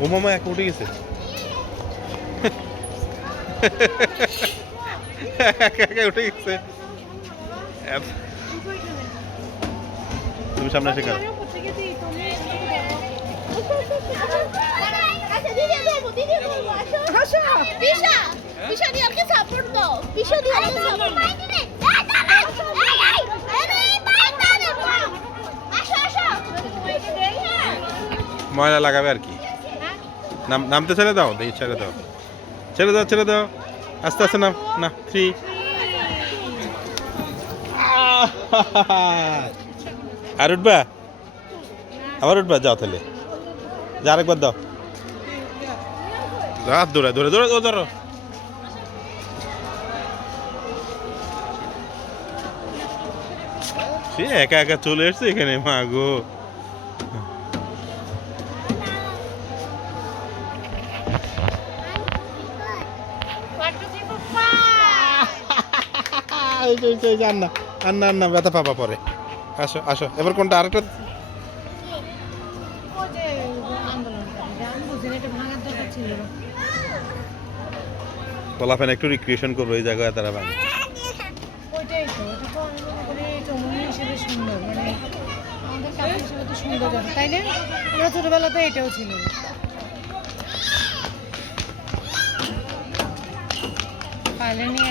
ও মামা এক উঠে গেছে একা উঠে গেছে তুমি সামনে এসে করো ময়লা লাগাবে আর কি নামতে ছেড়ে দাও দেখি ছেড়ে দাও ছেড়ে দাও আস্তে আস্তে নাম না 3 আর উঠবা আবার উঠবা যাও তাহলে যা আরেকবার দাও হাত ধরে ধরো সে একা একা চলে এসছে এখানে মা গো আন্না ব্যথা পাবা পরে আসো এবার কোনটা আরেকটা পোলাফেন একটু রিক্রিয়েশন করবো এই জায়গায় তারা ভাঙে ওইটাই তো এটা তো আমি মনে করি চমনি হিসেবে সুন্দর মানে আমাদের কাছে হিসেবে তো সুন্দর যাবে তাই না আমরা ছোটবেলাতে এটাও ছিল পাইলে নিয়ে